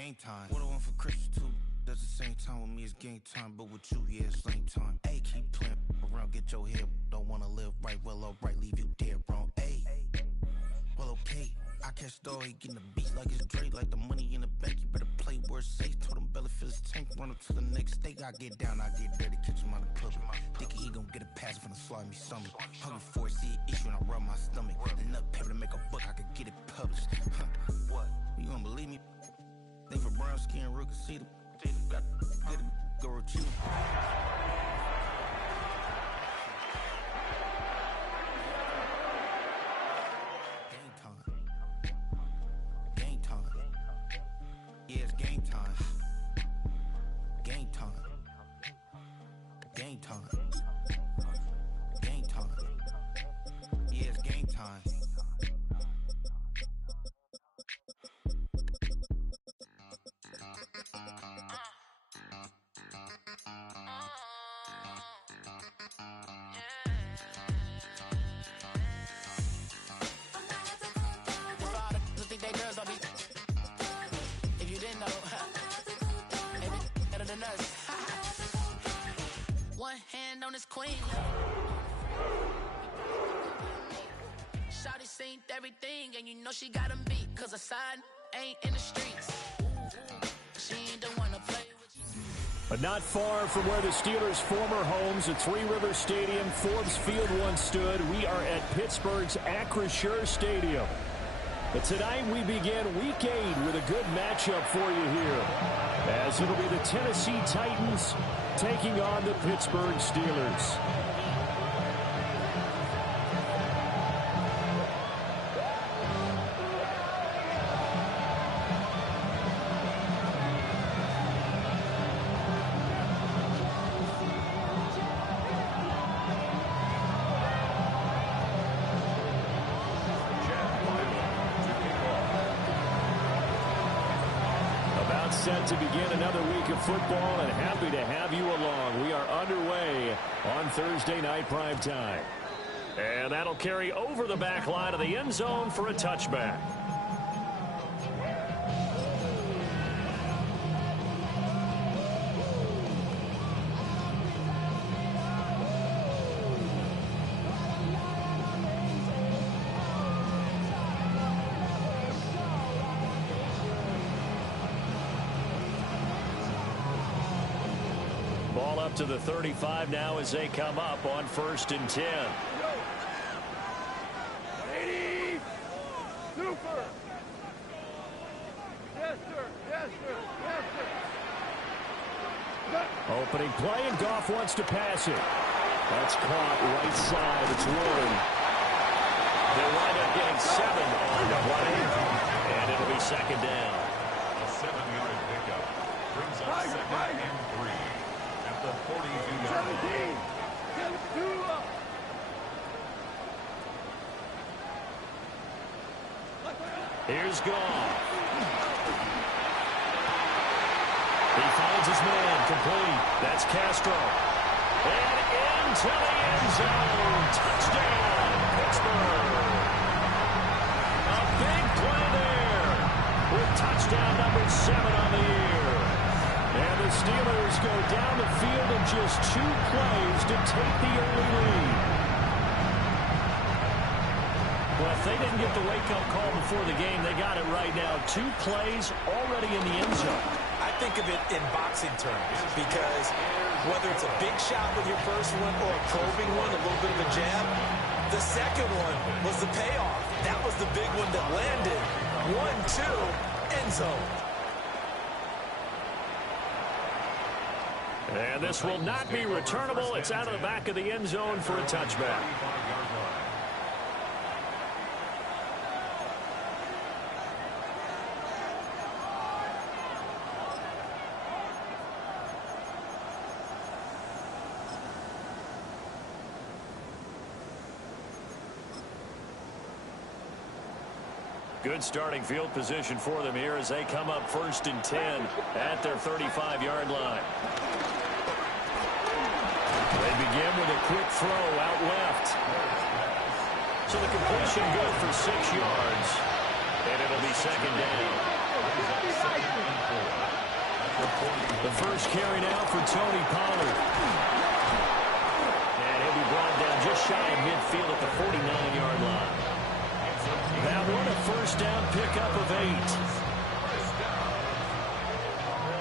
game time. What I want for Christmas too. That's the same time with me, it's game time. But with you, yeah, it's lame time. Ayy, keep playing around, get your head. Don't wanna live right, well, alright, leave you dead wrong. Ayy, well, okay. I catch the dog, he getting the beat like it's Dre. Like the money in the bank, you better play where it's safe. Told him belly fill his tank, run up to the next state. I get down, I get dirty, catch him on the club. Thinking he gon' get a pass from the slide me something. Hungry for it, see an issue and I rub my stomach. Enough paper to make a book, I could get it published. What? You don't believe me? Think for brown skin, real can see them. Got good go with you. Yeah, it's game time. Game time. Game time. Game time. Yeah, it's game time. One hand on his queen. Shawty seen everything, and you know she got him beat. Cause her side ain't in the streets. She ain't the one to play with you. But not far from where the Steelers' former homes at Three Rivers Stadium, Forbes Field once stood, we are at Pittsburgh's Acrisure Stadium. But tonight we begin Week 8 with a good matchup for you here, as it'll be the Tennessee Titans taking on the Pittsburgh Steelers. Set to begin another week of football, and happy to have you along. We are underway on Thursday night primetime. And that'll carry over the back line of the end zone for a touchback. Ball up to the 35 now as they come up on 1st and 10. Ladies, super. Yes, sir. Yes, sir. Yes, sir. Opening play, and Goff wants to pass it. That's caught right side. It's Warren. They wind up getting 7 on the play, and it'll be 2nd down. A 7-yard pickup brings up 2nd and 3. The 42-yard line. Here's Goff. He finds his man, complete. That's Castro. And into the end zone. Touchdown, Pittsburgh. A big play there with touchdown number 7 on the year. And the Steelers go down the field in just 2 plays to take the early lead. Well, if they didn't get the wake-up call before the game, they got it right now. 2 plays already in the end zone. I think of it in boxing terms, because whether it's a big shot with your first one or a probing one, a little bit of a jab, the second one was the payoff. That was the big one that landed. 1-2, end zone. And this will not be returnable. It's out of the back of the end zone for a touchback. Good starting field position for them here as they come up 1st and 10 at their 35-yard line. They begin with a quick throw out left. So the completion good for 6 yards, and it'll be 2nd down. The first carry now for Tony Pollard. And he'll be brought down just shy of midfield at the 49-yard line. That one a first down pickup of 8.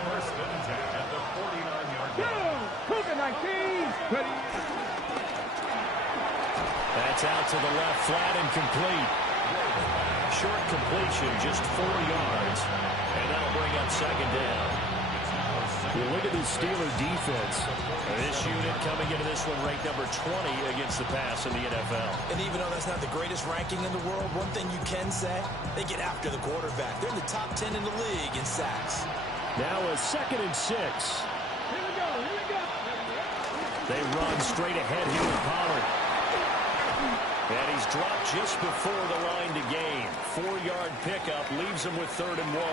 First and 10 at the 49-yard line. Cougar 19. Ready. That's out to the left, flat and complete. Short completion, just 4 yards. And that'll bring up second down. You look at this Steeler defense. This unit coming into this one ranked number 20 against the pass in the NFL. And even though that's not the greatest ranking in the world, one thing you can say, they get after the quarterback. They're in the top 10 in the league in sacks. Now a 2nd and 6. Here we go. Here we go. They run straight ahead here with Pollard. And he's dropped just before the line to gain. 4-yard pickup leaves him with 3rd and 1.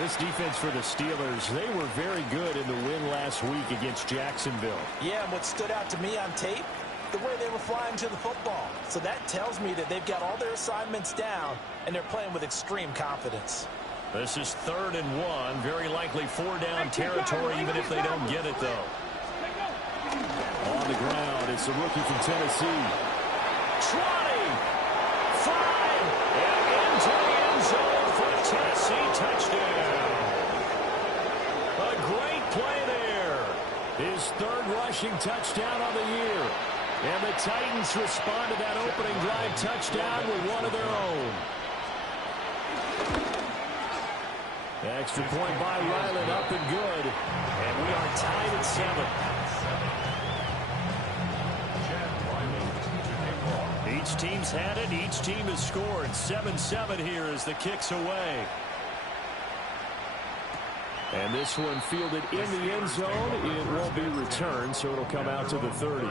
This defense for the Steelers, they were very good in the win last week against Jacksonville. Yeah, and what stood out to me on tape, the way they were flying to the football. So that tells me that they've got all their assignments down, and they're playing with extreme confidence. This is 3rd and 1, very likely 4-down territory even if they don't get it, though. On the ground, it's the rookie from Tennessee. 20, 5, and into the end zone for a Tennessee touchdown. A great play there. His 3rd rushing touchdown of the year. And the Titans respond to that opening drive touchdown with one of their own. Extra point by Ryland, up and good. And we are tied at 7. Each team's had it. Each team has scored. 7-7 here as the kick's away. And this one fielded in the end zone. It won't be returned, so it'll come out to the 30.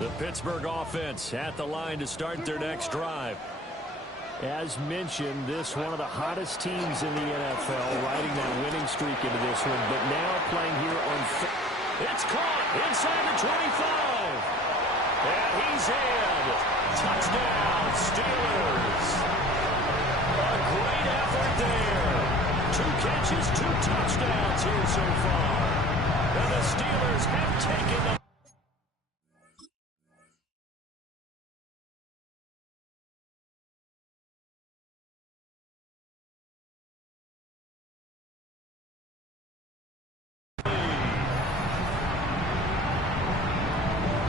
The Pittsburgh offense at the line to start their next drive. As mentioned, this one of the hottest teams in the NFL, riding that winning streak into this one, but now playing here on... It's caught inside the 25. And he's in. Touchdown, Steelers. A great effort there. 2 catches, 2 touchdowns here so far. And the Steelers have taken the...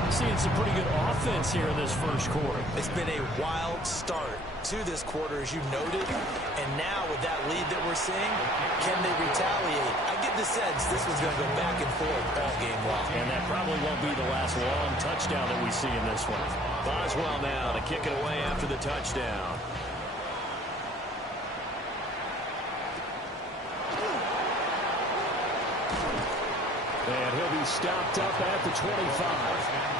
Seeing some pretty good offense here in this first quarter. It's been a wild start to this quarter, as you noted. And now with that lead that we're seeing, can they retaliate? I get the sense this one's going to go back and forth all game long. And that probably won't be the last long touchdown that we see in this one. Boswell now to kick it away after the touchdown. And he'll be stopped up at the 25.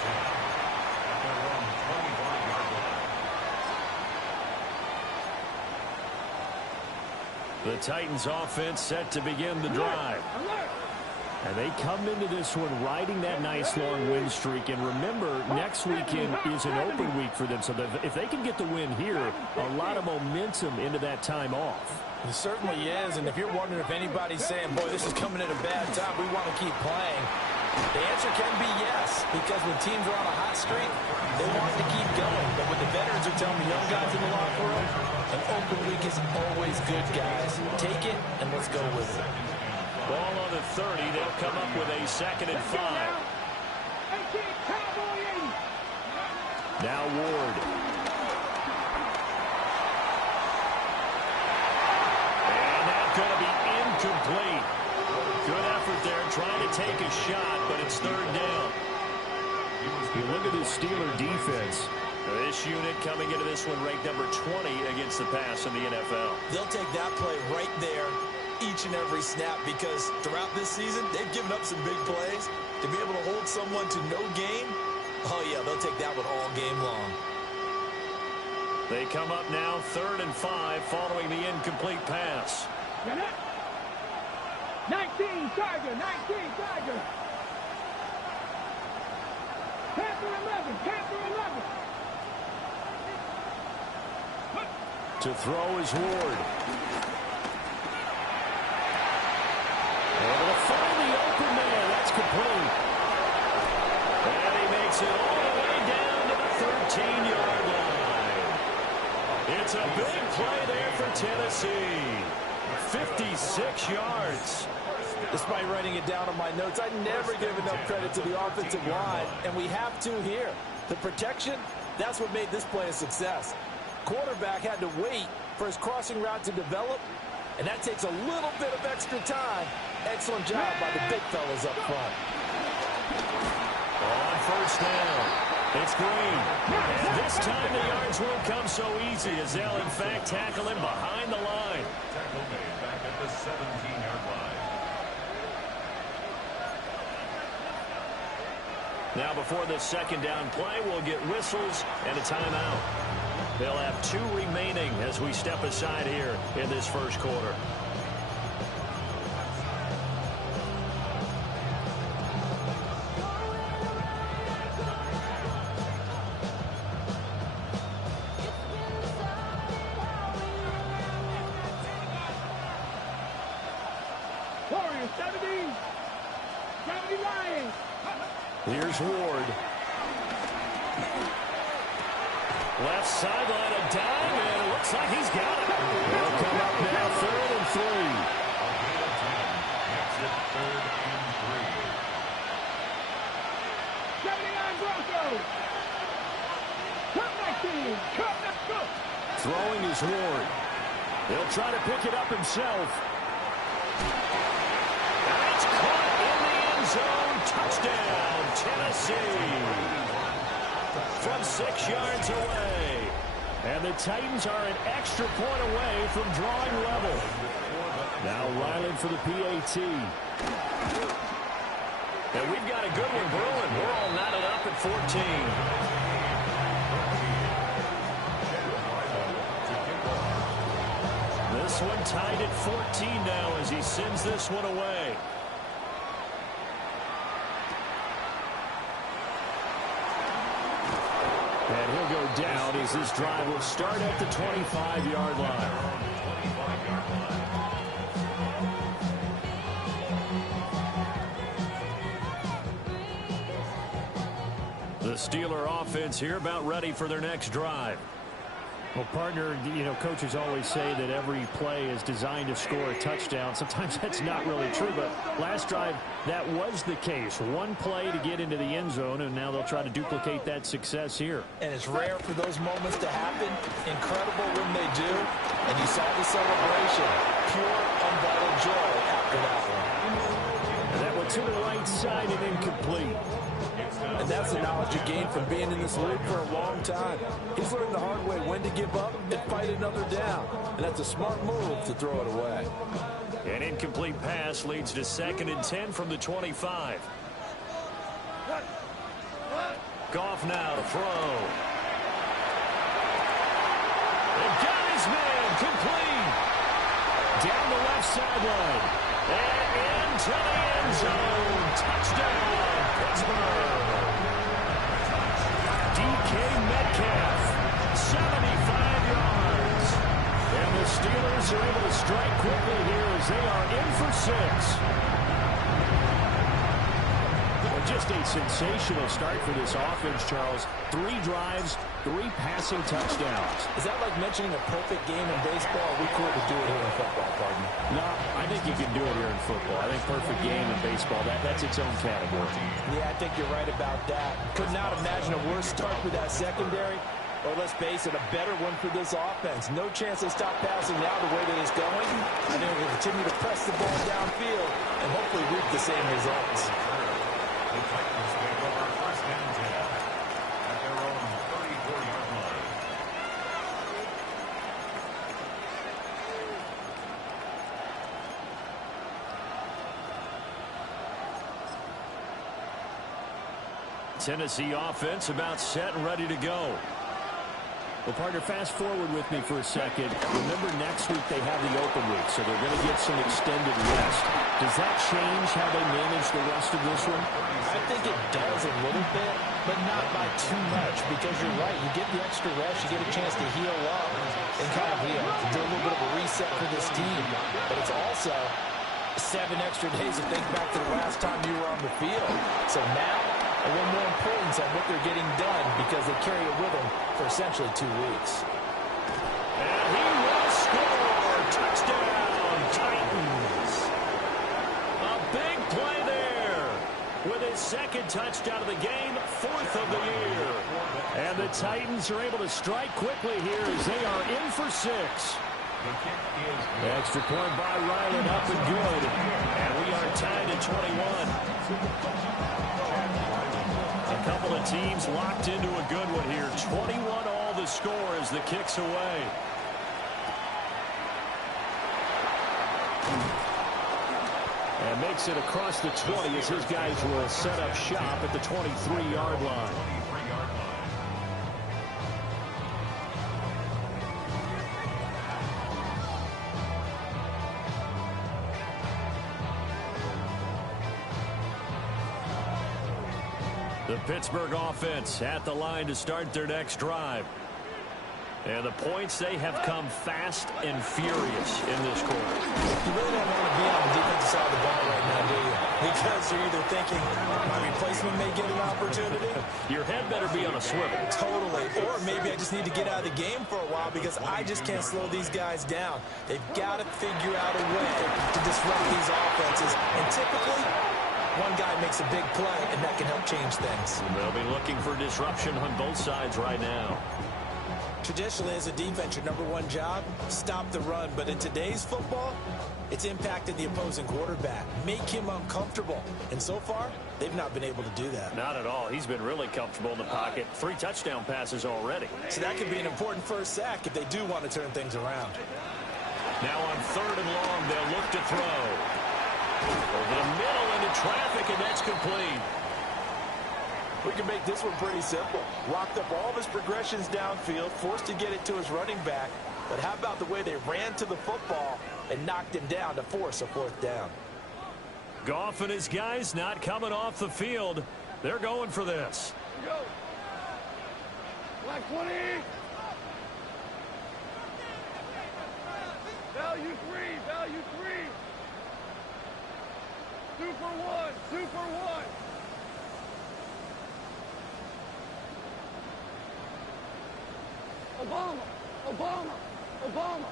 The Titans offense set to begin the drive. And they come into this one riding that nice long win streak. And remember, next weekend is an open week for them. So if they can get the win here, a lot of momentum into that time off. It certainly is. And if you're wondering if anybody's saying, boy, this is coming at a bad time, we want to keep playing, the answer can be yes. Because when teams are on a hot streak, they want to keep going. But what the veterans are telling the young guys in the locker room, an open week is always good, guys. Take it, and let's go with it. Ball on the 30. They'll come up with a 2nd and 5. Now Ward. And that's going to be incomplete. Good effort there, trying to take a shot, but it's 3rd down. You look at this Steeler defense. This unit coming into this one ranked number 20 against the pass in the NFL. They'll take that play right there each and every snap, because throughout this season, they've given up some big plays. To be able to hold someone to no gain, oh yeah, they'll take that one all game long. They come up now 3rd and 5 following the incomplete pass. 19 Tiger, 19 Tiger. Panther 11, Panther 11. To To throw is Ward. Able to find the open man. That's complete. And he makes it all the way down to the 13-yard line. It's a big play there for Tennessee. 56 yards. Despite writing it down on my notes, I never give enough credit to the offensive line, and we have to here. The protection, that's what made this play a success. Quarterback had to wait for his crossing route to develop, and that takes a little bit of extra time. Excellent job by the big fellas up front. On first down, it's Green. And this time the yards won't come so easy as they'll, in fact, tackle him behind the line. Tackle made back at the 17-yard line. Now before this second down play, we'll get whistles and a timeout. They'll have 2 remaining as we step aside here in this first quarter. Warriors, 70 Lions. Here's Ward. Left sideline, a dime, and it looks like he's got it. They'll come up now, 3rd and 3. A gain of 10. Makes it 3rd and 3. 79 Broncos. Come back team. Come, let's go. Throwing is Ward. He'll try to pick it up himself. And it's caught in the end zone. Touchdown, Tennessee. From 6 yards away. And the Titans are an extra point away from drawing level. Now Riley for the PAT. And we've got a good one brewing. We're all knotted up at 14. This one tied at 14 now as he sends this one away. And he'll go down as this drive will start at the 25-yard line. The Steeler offense here about ready for their next drive. Well, partner, you know, coaches always say that every play is designed to score a touchdown. Sometimes that's not really true, but last drive, that was the case. One play to get into the end zone, and now they'll try to duplicate that success here. And it's rare for those moments to happen. Incredible when they do. And you saw the celebration. Pure, unbridled joy after that one. And that one to the right side and incomplete. And that's the knowledge you gain from being in this league for a long time. He's learned the hard way when to give up and fight another down. And that's a smart move to throw it away. An incomplete pass leads to 2nd and 10 from the 25. Goff now to throw. And got his man complete. Down the left sideline. And into the end zone. Touchdown, Pittsburgh. DK Metcalf, 75 yards. And the Steelers are able to strike quickly here as they are in for 6. Well, just a sensational start for this offense, Charles. 3 drives, 3 passing touchdowns. Is that like mentioning a perfect game in baseball? We could do it here in football, pardon me. No, I think you can do it here in football. I think perfect game in baseball, that's its own category. Yeah, I think you're right about that. Could not imagine a worse start for that secondary. Or let's face it, a better one for this offense. No chance they stop passing now the way that it's going. I think they're going to continue to press the ball downfield and hopefully reap the same results. The Titans take over 1st and 10 at their own 34-yard line. Tennessee offense about set and ready to go. Well, partner, fast forward with me for a second. Remember, next week they have the open week, so they're going to get some extended rest. Does that change how they manage the rest of this one? I think it does a little bit, but not by too much, because you're right. You get the extra rest, you get a chance to heal up and kind of do a little bit of a reset for this team. But it's also 7 extra days to think back to the last time you were on the field. So now, a little more importance on what they're getting done because they carry it with them for essentially 2 weeks. And he will score. Touchdown, Titans. A big play there with his second touchdown of the game, 4th of the year. And the Titans are able to strike quickly here as they are in for 6. Extra point by Ryland, up and good. And we are tied at 21. A couple of teams locked into a good one here. 21 all the score as the kick's away. And makes it across the 20 as his guys will set up shop at the 23-yard line. The Pittsburgh offense at the line to start their next drive. And the points, they have come fast and furious in this quarter. You really don't want to be on the defensive side of the ball right now, do you? Because you're either thinking, my replacement may get an opportunity. Your head better be on a swivel. Totally. Or maybe I just need to get out of the game for a while because I just can't slow these guys down. They've got to figure out a way to disrupt these offenses. And typically, one guy makes a big play, and that can help change things. They'll be looking for disruption on both sides right now. Traditionally, as a defense, your #1 job, stop the run. But in today's football, it's impacted the opposing quarterback. Make him uncomfortable. And so far, they've not been able to do that. Not at all. He's been really comfortable in the pocket. 3 touchdown passes already. So that could be an important first sack if they do want to turn things around. Now on 3rd and long, they'll look to throw. Over the middle into traffic, and that's complete. We can make this one pretty simple. Locked up all of his progressions downfield, forced to get it to his running back. But how about the way they ran to the football and knocked him down to force a 4th down? Goff and his guys not coming off the field. They're going for this. Go. Black 20. Value 3. Value 3. 2 for 1. 2 for 1. Obama. Obama. Obama.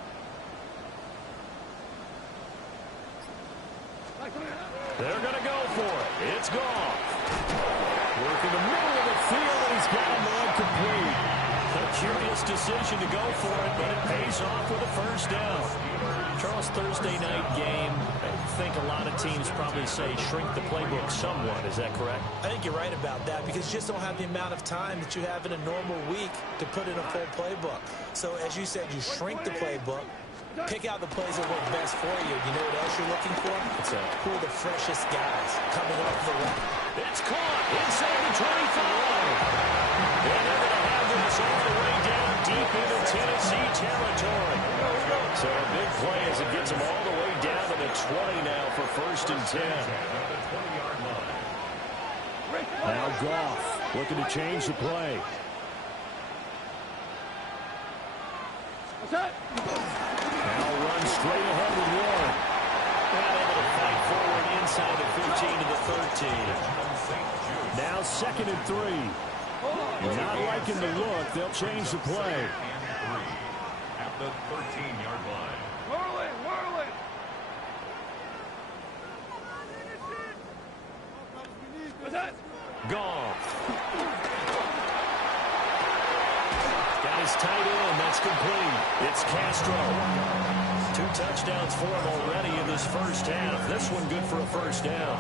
They're going to go for it. It's Goff. Work in the middle of the field, and he's got a man complete. A curious decision to go for it, but it pays off with a first down. Charles, Thursday night game, I think a lot of teams probably say shrink the playbook somewhat. Is that correct? I think you're right about that because you just don't have the amount of time that you have in a normal week to put in a full playbook. So as you said, you shrink the playbook, pick out the plays that work best for you. You know what else you're looking for? Who are the freshest guys coming off the run? It's caught inside the 25. And they're going to have this all the way down deep into Tennessee territory. So a big play as it gets them all the way down to the 20 now for 1st and 10. Now Goff looking to change the play. Now run straight ahead with Warren. And able to fight forward inside the 15 to the 13. Now 2nd and 3. Not liking the look. They'll change the play. At the 13-yard line. Whirl it. Whirl it. Goff. Got his tight end. That's complete. It's Castro. 2 touchdowns for him already in this first half. This one good for a first down.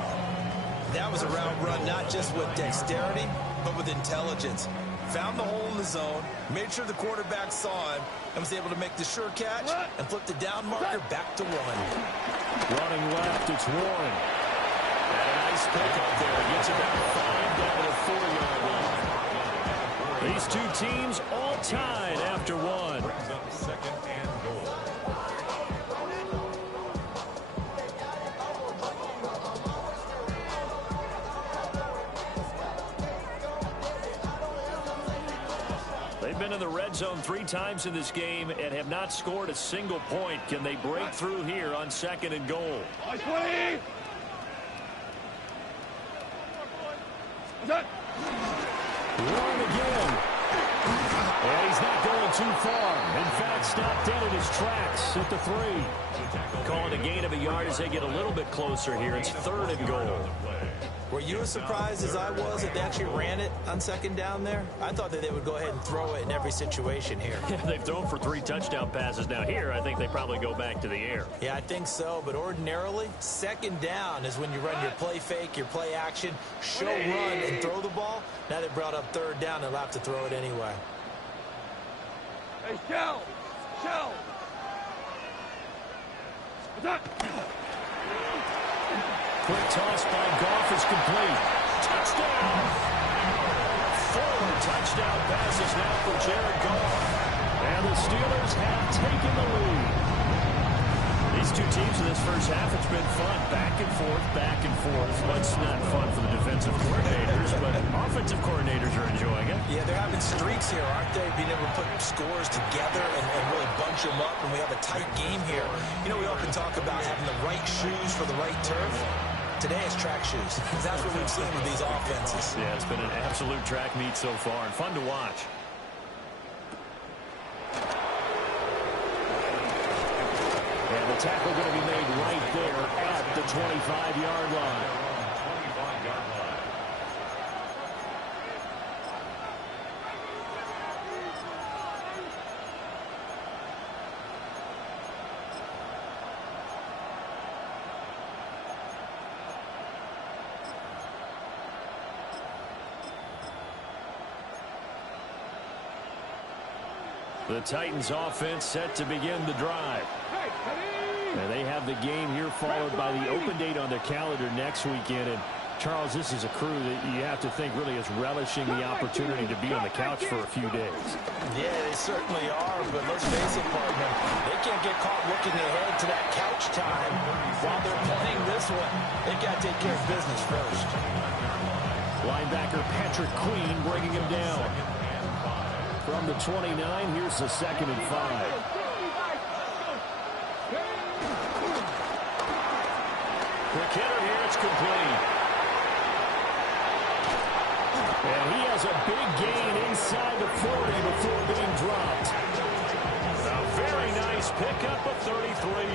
That was a route run not just with dexterity, but with intelligence. Found the hole in the zone, made sure the quarterback saw him, and was able to make the sure catch and flip the down marker back to 1. Running left, it's Warren. And a nice pickup there. Gets about 5 down to the 4-yard line. These two teams all tied after after one. Brings up second and goal. They've been in the red zone 3 times in this game and have not scored a single point. Can they break through here on second and goal? Run again. And he's not going too far. In fact, stopped dead in his tracks at the 3. Calling a gain of a yard as they get a little bit closer here. It's third and goal. Were you as surprised as I was that they actually ran it on second down there? I thought that they would go ahead and throw it in every situation here. Yeah, they've thrown for 3 touchdown passes. Now here, I think they probably go back to the air. Yeah, I think so. But ordinarily, second down is when you run your play fake, your play action, show run, and throw the ball. Now they brought up third down. They'll have to throw it anyway. Hey, Shell! Shell! Quick toss by Goff is complete. Touchdown! 4 touchdown passes now for Jared Goff. And the Steelers have taken the lead. These two teams in this first half, it's been fun. Back and forth, back and forth. Well, it's not fun for the defensive coordinators, but offensive coordinators are enjoying it. Yeah, they're having streaks here, aren't they? Being able to put scores together and really bunch them up, and we have a tight game here. You know, we often talk about having the right shoes for the right turf. Today it's track shoes. That's what we've seen with these offenses. Yeah, it's been an absolute track meet so far, and fun to watch. And the tackle going to be made right there at the 25-yard line. 25-yard line. The Titans offense set to begin the drive. And they have the game here followed by the open date on their calendar next weekend. And Charles, this is a crew that you have to think really is relishing the opportunity to be on the couch for a few days. Yeah, they certainly are, but let's face it, partner, they can't get caught looking ahead to that couch time while they're playing this one. They've got to take care of business first. Linebacker Patrick Queen bringing him down. From the 29, here's the 2nd and 5. Quick hitter here, it's complete. And he has a big gain inside the 40 before being dropped. A very nice pickup of 33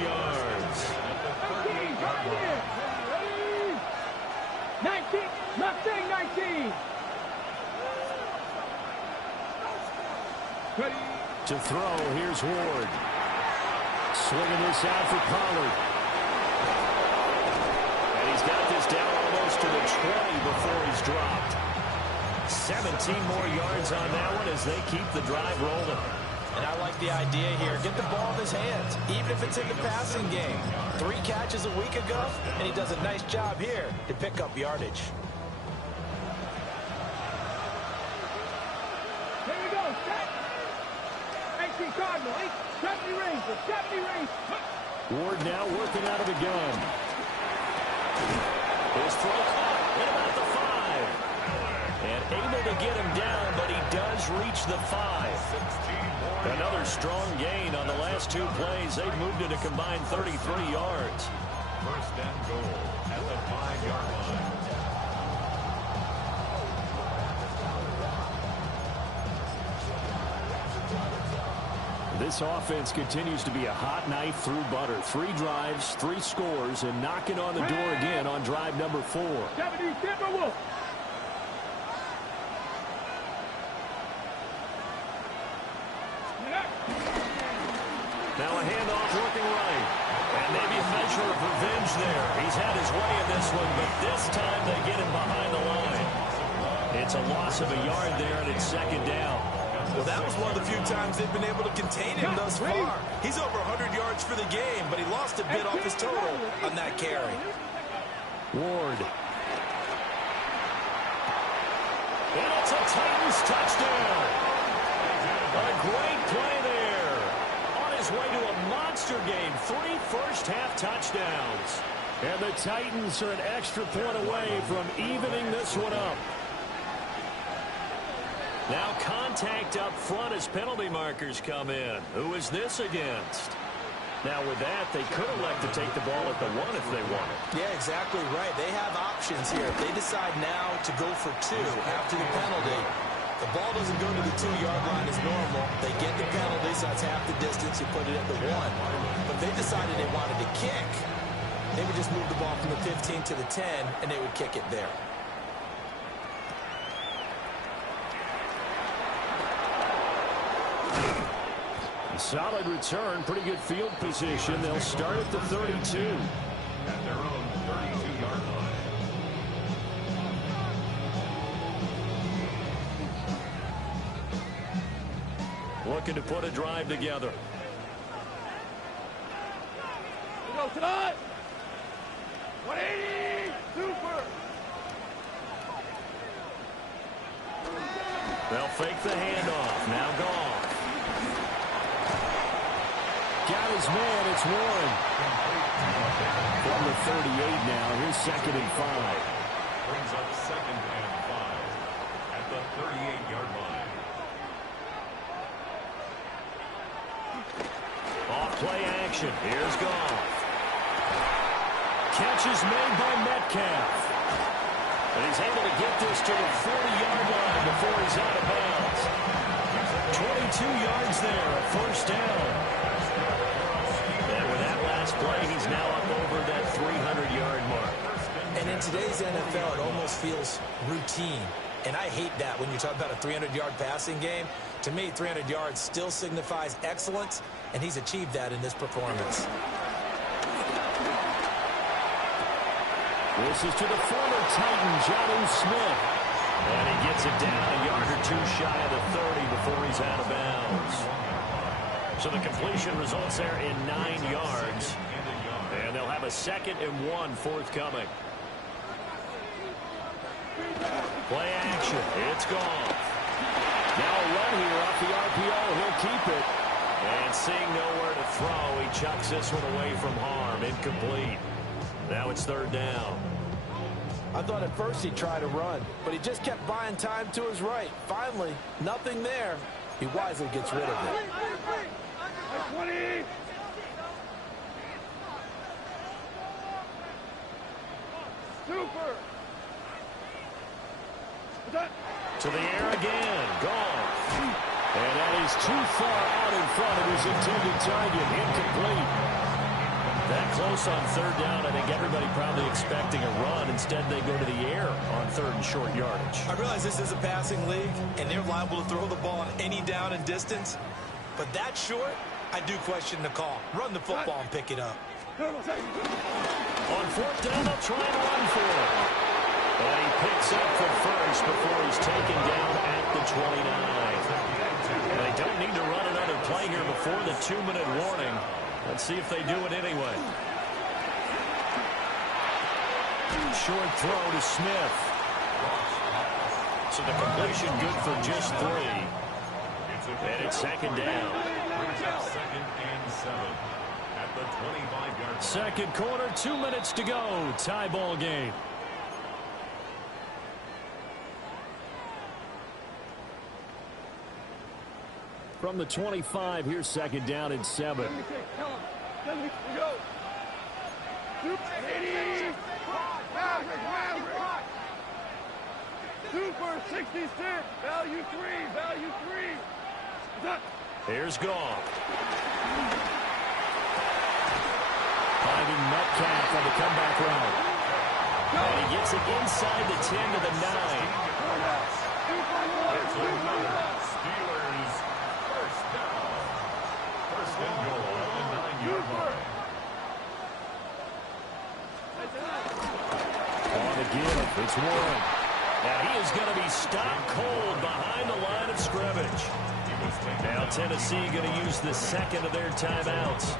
yards. 19, Mustang 19. To throw, here's Ward. Swinging this out for Pollard. And he's got this down almost to the 20 before he's dropped. 17 more yards on that one as they keep the drive rolling. And I like the idea here. Get the ball in his hands, even if it's in the passing game. 3 catches a week ago, and he does a nice job here to pick up yardage. Here we go, set. 18 Cardinal, 70 range, 70 range. Ward now working out of the gun. His throw caught at about the 5. And able to get him down, but he does reach the 5. Another strong gain on the last 2 plays. They've moved it a combined 33 yards. First and goal at the 5-yard line. This offense continues to be a hot knife through butter. 3 drives, 3 scores, and knocking on the door again on drive number 4. 70 Timberwolves. Now a handoff working right. And maybe a measure of revenge there. He's had his way in this one, but this time they get him behind the line. It's a loss of a yard there, and it's 2nd down. Well, that was one of the few times they've been able to contain him thus far. He's over 100 yards for the game, but he lost a bit off his total on that carry. Ward. And it's a Titans touchdown. A great play his way to a monster game. 3 first-half touchdowns. And the Titans are an extra point away from evening this one up. Now contact up front as penalty markers come in. Who is this against? Now with that, they could elect to take the ball at the 1 if they wanted. Yeah, exactly right. They have options here. If they decide now to go for 2 after the penalty, the ball doesn't go to the 2-yard line as normal. They get the penalty, so that's half the distance. You put it at the 1. But if they decided they wanted to kick, they would just move the ball from the 15 to the 10, and they would kick it there. Solid return, pretty good field position. They'll start at the 32. At their own 32-yard line. Looking to put a drive together. We go tonight. 180. Super. They'll fake the handoff. Now Goff. Got his man. It's Warren. From the 38 now. Here's 2nd and 5. Brings up 2nd and 5 at the 38-yard line. Off play action. Here's Goff. Catch is made by Metcalf. And he's able to get this to the 40-yard line before he's out of bounds. 22 yards there, a first down. And with that last play, he's now up over that 300-yard mark. And in today's NFL, it almost feels routine. And I hate that when you talk about a 300-yard passing game. To me, 300 yards still signifies excellence, and he's achieved that in this performance. This is to the former Titan, Jonnu Smith. And he gets it down a yard or 2 shy of the 30 before he's out of bounds. So the completion results there in 9 yards. And they'll have a 2nd and 1 forthcoming. Play action. It's Goff. Now a run here off the RPO. He'll keep it. And seeing nowhere to throw, he chucks this one away from harm. Incomplete. Now it's 3rd down. I thought at first he'd try to run, but he just kept buying time to his right. Finally, nothing there. He wisely gets rid of it. 20. Super. To the air again. Goff. And that is too far out in front of his intended target. Incomplete. That close on 3rd down. I think everybody probably expecting a run. Instead, they go to the air on 3rd and short yardage. I realize this is a passing league, and they're liable to throw the ball on any down and distance. But that short, I do question the call. Run the football and pick it up. On 4th down, they'll try and run for it. And he picks up for first before he's taken down at the 29. And they don't need to run another play here before the 2-minute warning. Let's see if they do it anyway. Short throw to Smith. So the completion good for just 3. And it's 2nd down. 2nd and 7 at the 25-yard line. Second quarter, 2 minutes to go. Tie ball game. From the 25, here's 2nd down and 7. Super 66. Value 3. Value 3. Here's Goff. Finding Metcalf on the comeback route. And he gets it inside the 10 to the 9. Steelers first down. First and goal at the 9-yard line. On the give, it's Warren. Now he is going to be stopped cold behind the line of scrimmage. Now Tennessee going to use the 2nd of their timeouts,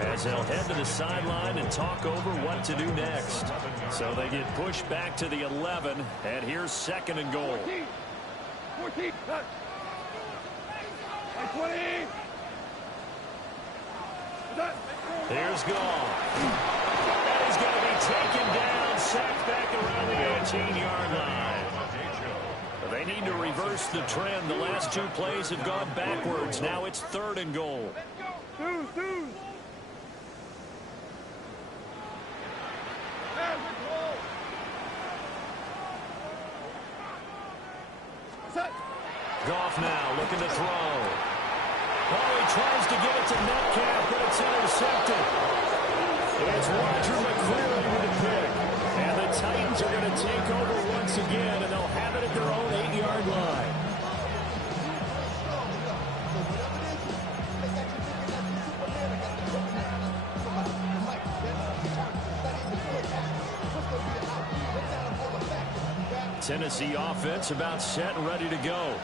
as they'll head to the sideline and talk over what to do next. So they get pushed back to the 11, and here's 2nd and goal. 14. 20. Here's Goff. And he's going to be taken down, sacked back around the 18-yard line. They need to reverse the trend. The last two plays have gone backwards. Now it's 3rd and goal. Goff now looking to throw. Oh, he tries to give it to Metcalf, but it's intercepted. It's Roger McCreary with the pick. And the Titans are going to take over once again, and they'll have it at their own 8-yard line. Tennessee offense about set and ready to go.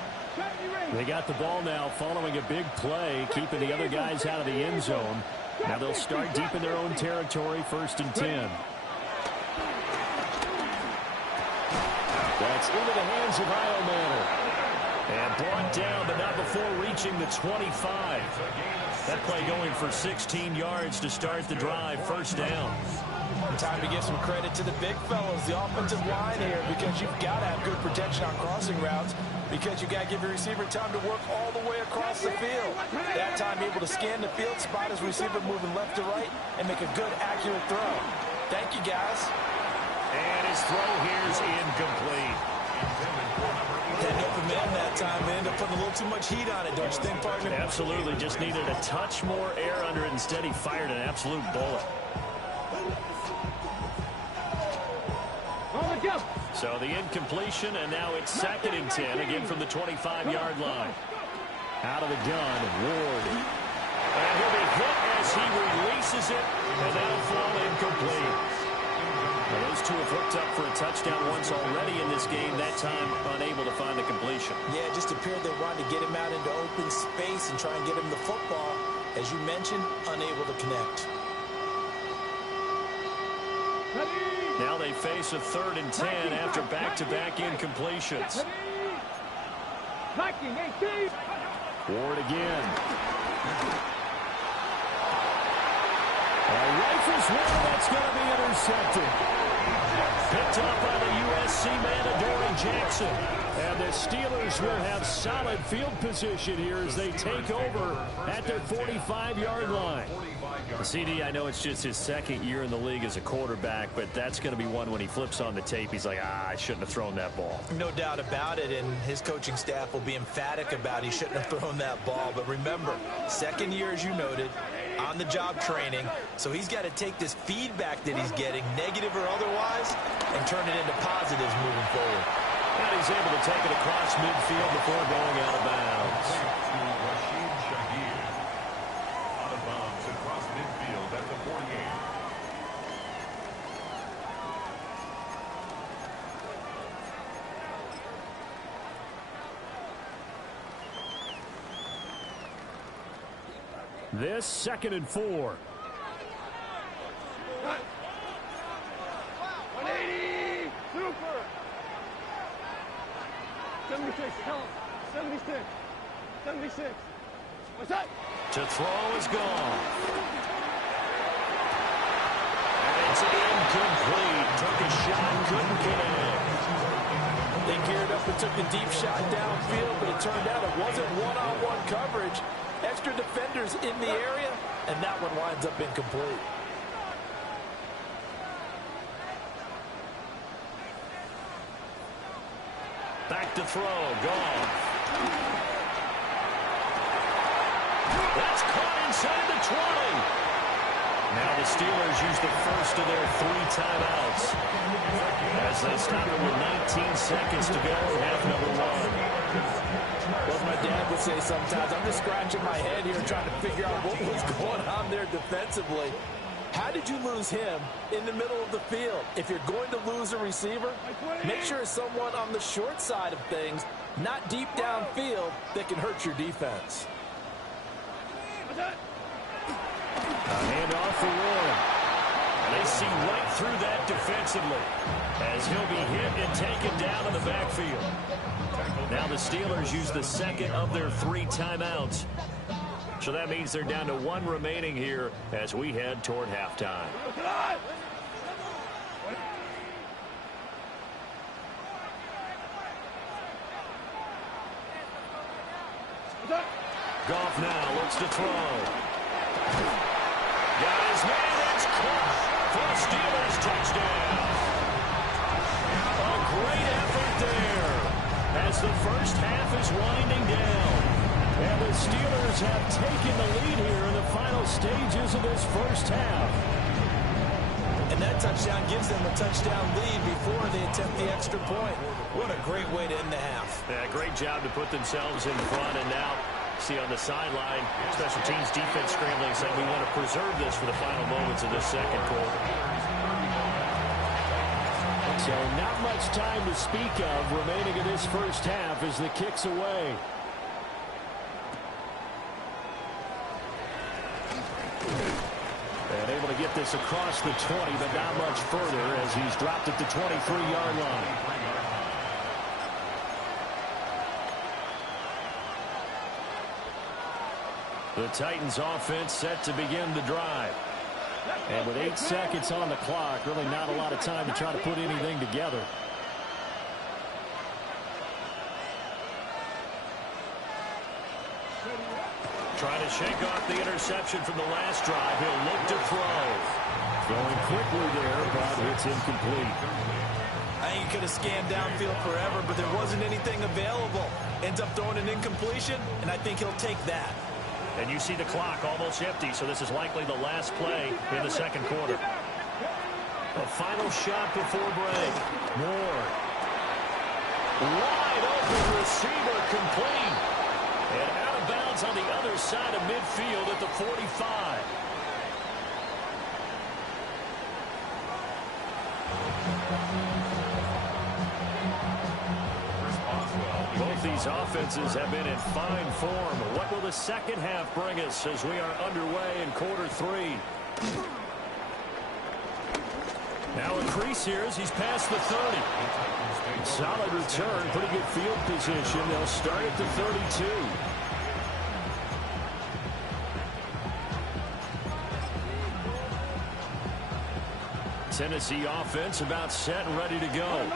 They got the ball now following a big play, keeping the other guys out of the end zone. Now they'll start deep in their own territory, 1st and 10. That's into the hands of Iomanner. And brought down, but not before reaching the 25. That play going for 16 yards to start the drive, 1st down. Time to give some credit to the big fellows, the offensive line here, because you've got to have good protection on crossing routes, because you've got to give your receiver time to work all the way across the field. That time able to scan the field, spot his receiver moving left to right, and make a good, accurate throw. Thank you, guys. And his throw here is incomplete. Had open man that time, ended up putting a little too much heat on it, don't you think, partner? Absolutely, just needed a touch more air under it. Instead, he fired an absolute bullet. So the incompletion, and now it's 2nd and 10, again from the 25-yard line. Out of the gun, Ward. And he'll be hit as he releases it, and that'll fall incomplete. Now those two have hooked up for a touchdown once already in this game, that time unable to find the completion. Yeah, it just appeared they wanted to get him out into open space and try and get him the football. As you mentioned, unable to connect. Now they face a 3rd and 10 after back-to-back incompletions. Ward again. Rifles one, that's going to be intercepted. Picked up by the USC man, Adoree Jackson. And the Steelers will have solid field position here as they take over at their 45-yard line. CD, I know it's just his 2nd year in the league as a quarterback, but that's going to be one when he flips on the tape. He's like, I shouldn't have thrown that ball. No doubt about it, and his coaching staff will be emphatic about he shouldn't have thrown that ball. But remember, 2nd year, as you noted, on-the-job training, so he's got to take this feedback that he's getting, negative or otherwise, and turn it into positives moving forward. And he's able to take it across midfield before going out of bounds. Out of bounds across midfield at the 48. This 2nd and 4. 180! Super! 76, tell him. 76. 76. What's that? To throw is gone. And it's incomplete. Took a shot, couldn't connect. They geared up and took a deep shot downfield, but it turned out it wasn't one-on-one coverage. Extra defenders in the area, and that one winds up incomplete. Back to throw, gone. That's caught inside the 20. Now the Steelers use the first of their 3 timeouts as they stop it with 19 seconds to go, half number 1. Well, my dad would say sometimes, I'm just scratching my head here trying to figure out what was going on there defensively. How did you lose him in the middle of the field? If you're going to lose a receiver, make sure it's someone on the short side of things, not deep downfield, that can hurt your defense. A handoff for Warren. And they see right through that defensively as he'll be hit and taken down in the backfield. Now the Steelers use the second of their 3 timeouts. So that means they're down to 1 remaining here as we head toward halftime. Goff now looks to throw. Got his man. It's caught for a Steelers touchdown. A great effort there as the first half is winding down. And the Steelers have taken the lead here in the final stages of this first half. And that touchdown gives them a touchdown lead before they attempt the extra point. What a great way to end the half. Yeah, great job to put themselves in front, and now see on the sideline, special teams defense scrambling, saying we want to preserve this for the final moments of this second quarter. So not much time to speak of remaining in this first half as the kick's away. And able to get this across the 20, but not much further as he's dropped at the 23-yard line. The Titans offense set to begin the drive. And with 8 seconds on the clock, really not a lot of time to try to put anything together. Trying to shake off the interception from the last drive. He'll look to throw. Throwing quickly there, but it's incomplete. I think he could have scanned downfield forever, but there wasn't anything available. Ends up throwing an incompletion, and I think he'll take that. And you see the clock almost empty, so this is likely the last play in the second quarter. A final shot before break. Moore. Wide open receiver complete. And out of bounds on the other side of midfield at the 45. Both these offenses have been in fine form. What will the second half bring us as we are underway in quarter 3? Now a crease here as he's past the 30. Solid return, pretty good field position. They'll start at the 32. Tennessee offense about set and ready to go.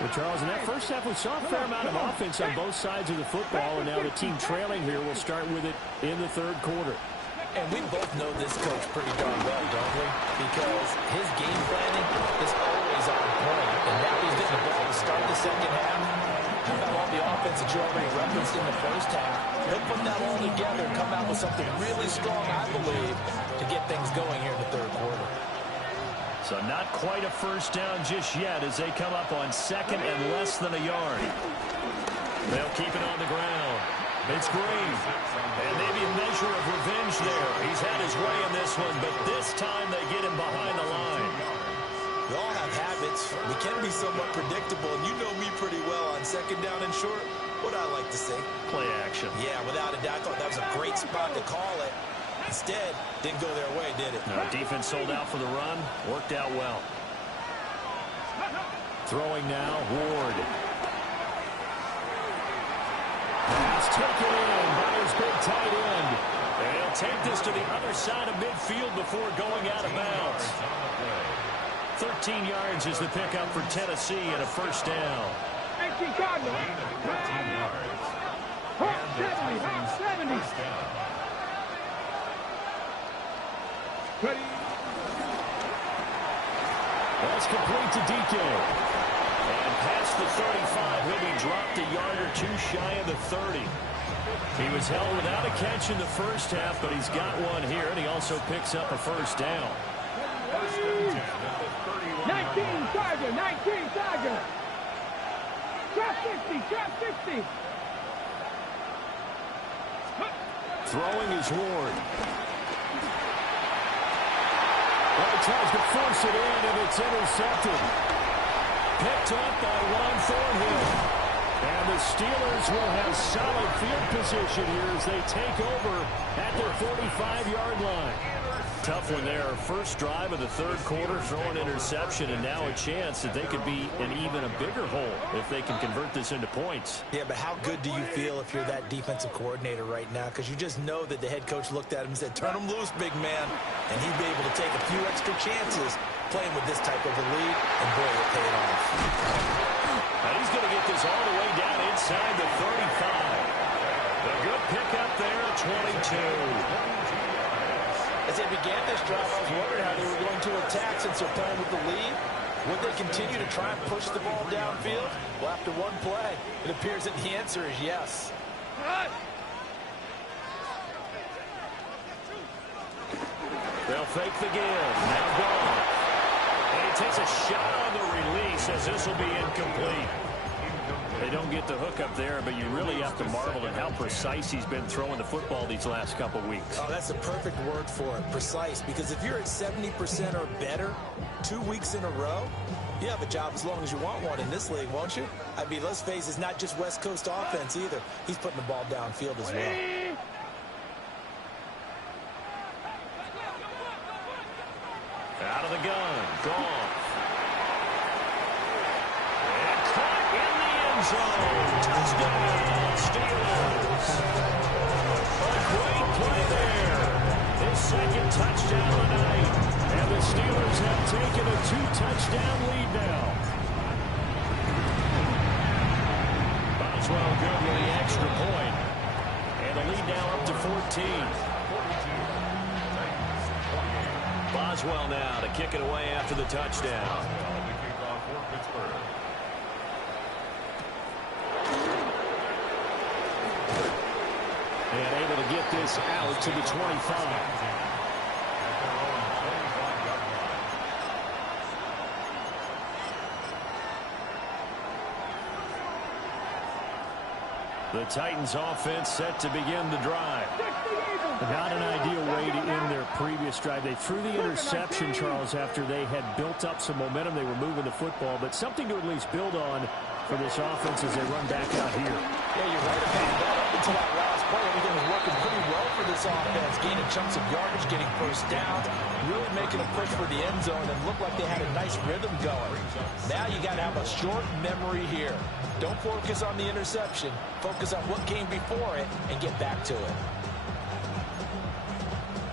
Well, Charles, in that first half, we saw a fair amount of offense on both sides of the football, and now the team trailing here will start with it in the third quarter. And we both know this coach pretty darn well, don't we? Because his game planning is always on point. And now he's getting the ball to start the second half. How about all the offense that you already referenced in the first half? He'll put that all together and come out with something really strong, I believe, to get things going here in the third quarter. So not quite a first down just yet as they come up on second and less than a yard. They'll keep it on the ground. It's Green. And maybe a measure of revenge there. He's had his way in this one, but this time they get him behind the line. We all have habits. We can be somewhat predictable, and you know me pretty well on second down and short. What I like to say? Play action. Yeah, without a doubt. I thought that was a great spot to call it. Instead, didn't go their way, did it? No, defense sold out for the run. Worked out well. Throwing now, Ward. Pass taken in by his big tight end. And he'll take this to the other side of midfield before going out of bounds. 13 yards is the pickup for Tennessee and a first down. 18 Cardinals. 13 yards. 70. Ready. That's complete to DK. And past the 35, he'll be dropped a yard or two shy of the 30. He was held without a catch in the first half, but he's got one here, and he also picks up a first down. 19 Tiger. Trap 60. Throwing is Ward. Well, tries to force it in, and it's intercepted. Picked up by Juan Thornhill. And the Steelers will have solid field position here as they take over at their 45-yard line. tough one there. First drive of the third quarter, throwing interception, and now a chance that they could be in even a bigger hole if they can convert this into points. Yeah, but how good do you feel if you're that defensive coordinator right now? Because you just know that the head coach looked at him and said, turn him loose, big man. And he'd be able to take a few extra chances playing with this type of a lead, and boy, it paid off. And he's going to get this all the way down inside the 35. A good pickup there, 22. As they began this drive, I was wondering how they were going to attack since they're playing with the lead. Would they continue to try and push the ball downfield? Well, after one play, it appears that the answer is yes. They'll fake the give. Now gone. And he takes a shot on the release as this will be incomplete. They don't get the hook up there, but you really have to marvel at how precise he's been throwing the football these last couple weeks. Oh, that's the perfect word for it, precise. Because if you're at 70% or better 2 weeks in a row, you have a job as long as you want one in this league, won't you? I mean, let's face it, it's not just West Coast offense either. He's putting the ball downfield as well. Out of the gun. Gone. And caught in the end zone. Touchdown, Steelers. A great play there. His second touchdown tonight. And the Steelers have taken a 2-touchdown lead now. Boswell good with the extra point. And the lead now up to 14. Boswell now to kick it away after the touchdown. And able to get this out to the 25. The Titans offense set to begin the drive. Not an ideal way to end their previous drive. They threw the interception, Charles, after they had built up some momentum. They were moving the football, but something to at least build on for this offense as they run back out here. Yeah, you're right about that. Up until that last play, everything was working pretty well for this offense. Gaining chunks of yardage, getting first down, really making a push for the end zone, and looked like they had a nice rhythm going. Now you got to have a short memory here. Don't focus on the interception. Focus on what came before it and get back to it.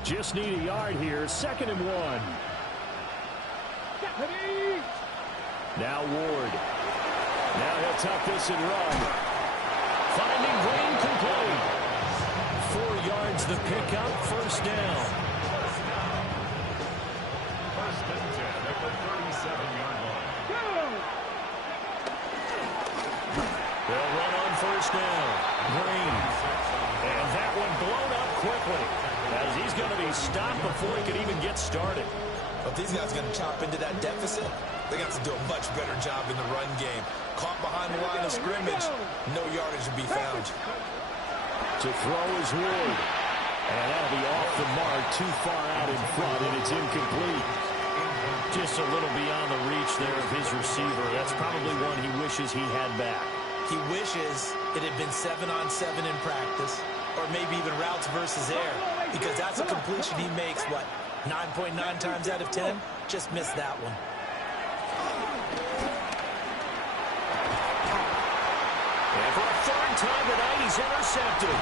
Just need a yard here. 2nd and 1. Now Ward. Now he'll tuck this and run. Finding Green complete. 4 yards the pickup. First down. First and 10 at the 37-yard line. They'll run on first down. Green. And that one blown up quickly, as he's going to be stopped before he could even get started. But if these guys are going to chop into that deficit, they got to do a much better job in the run game. Caught behind the line of scrimmage, no yardage to be found. To throw is Ward. And that'll be off the mark, too far out in front, and it's incomplete. Just a little beyond the reach there of his receiver. That's probably one he wishes he had back. He wishes it had been 7-on-7 in practice, or maybe even routes versus air, because that's a completion he makes, what, 9.9 times out of 10? Just missed that one. And for a third time tonight, he's intercepted.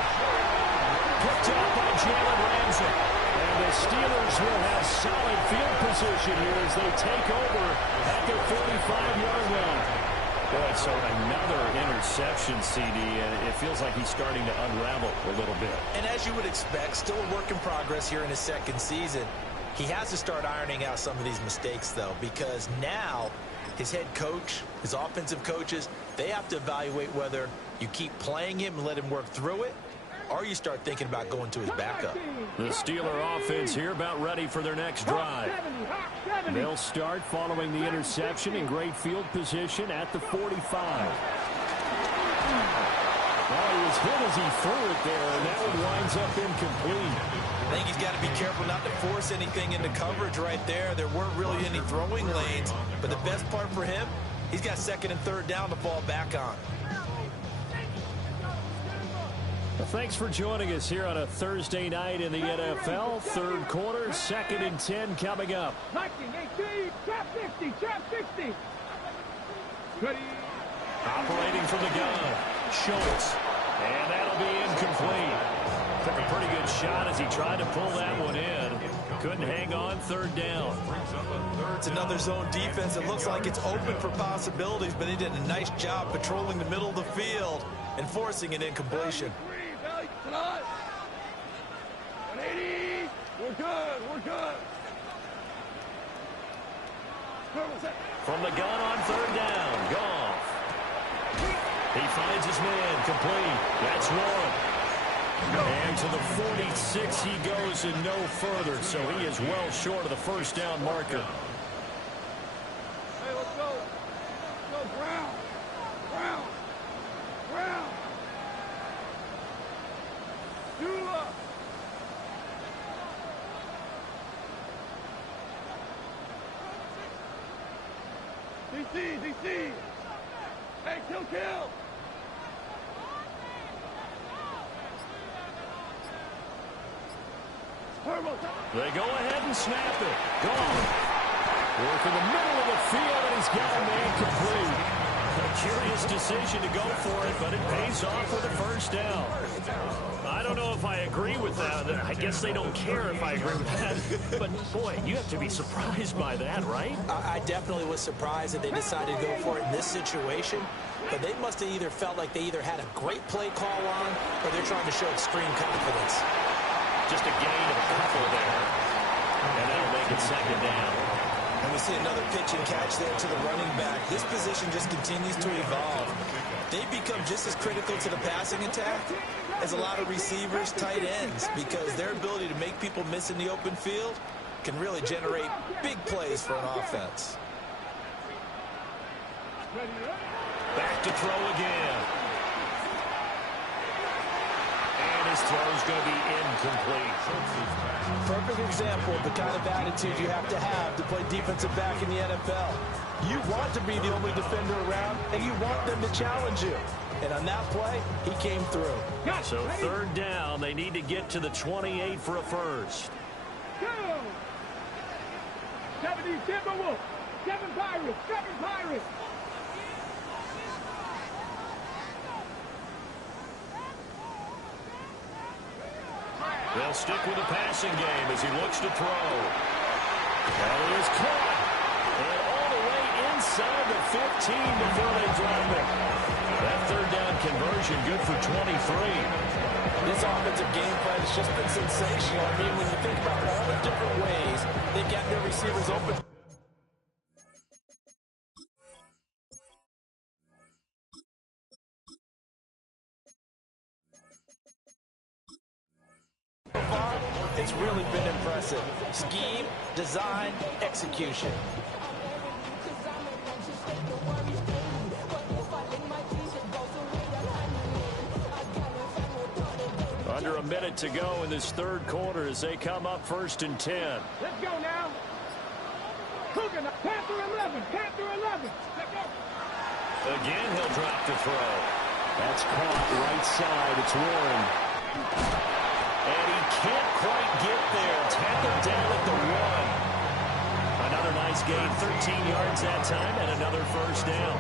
Picked up by Jalen Ramsey. And the Steelers will have solid field position here as they take over at the 45-yard line. Boy, so another interception, CD, and it feels like he's starting to unravel a little bit. And as you would expect, still a work in progress here in his second season. He has to start ironing out some of these mistakes, though, because now his head coach, his offensive coaches, they have to evaluate whether you keep playing him and let him work through it, or you start thinking about going to his backup. The Steeler offense here about ready for their next drive. They'll start following the interception in great field position at the 45. Well, he was hit as he threw it there, and that one winds up incomplete. I think he's got to be careful not to force anything into coverage right there. There weren't really any throwing lanes, but the best part for him, he's got 2nd and 3rd down to fall back on. Thanks for joining us here on a Thursday night in the NFL. Third quarter, 2nd and 10 coming up. Trap 60, trap 60. Ready. Operating from the gun, Schultz. And that'll be incomplete. Took a pretty good shot as he tried to pull that one in. Couldn't hang on, third down. It's another zone defense. It looks like it's open for possibilities, but they did a nice job patrolling the middle of the field and forcing an incompletion. We're good, we're good. From the gun on third down, Goff. He finds his man, complete. That's one. And to the 46 he goes and no further, so he is well short of the first down marker. Hey, let's go. Let's go, Brown. Brown. Brown. Dula. DC. Hey, kill. They go ahead and snap it. Gone. Work in the middle of the field, and he's got a man complete. A curious decision to go for it, but it pays off with a first down. I don't know if I agree with that. I guess they don't care if I agree with that. But, boy, you have to be surprised by that, right? I definitely was surprised that they decided to go for it in this situation. But they must have either felt like they either had a great play call on or they're trying to show extreme confidence. Just a gain of a couple there. And that'll make it second down. And we see another pitch and catch there to the running back. This position just continues to evolve. They become just as critical to the passing attack as a lot of receivers, tight ends, because their ability to make people miss in the open field can really generate big plays for an offense. Back to throw again. And his throw's going to be incomplete. Perfect example of the kind of attitude you have to play defensive back in the NFL. You want to be the only defender around, and you want them to challenge you. And on that play, he came through. So third down, they need to get to the 28 for a first. 70 Timberwolves, 7 Pirates. They'll stick with the passing game as he looks to throw. That is caught. And all the way inside the 15 before they drop it. That third down conversion good for 23. This offensive game plan has just been sensational. I mean, when you think about all the different ways they get their receivers open. It's really been impressive. Scheme, design, execution. Under a minute to go in this third quarter as they come up 1st and 10. Let's go now. Cooking up. Panther 11. Let's go. Again, he'll drop the throw. That's caught right side. It's Warren. And he can't quite get there. Tackled down at the 1. Another nice gain, 13 yards that time, and another first down.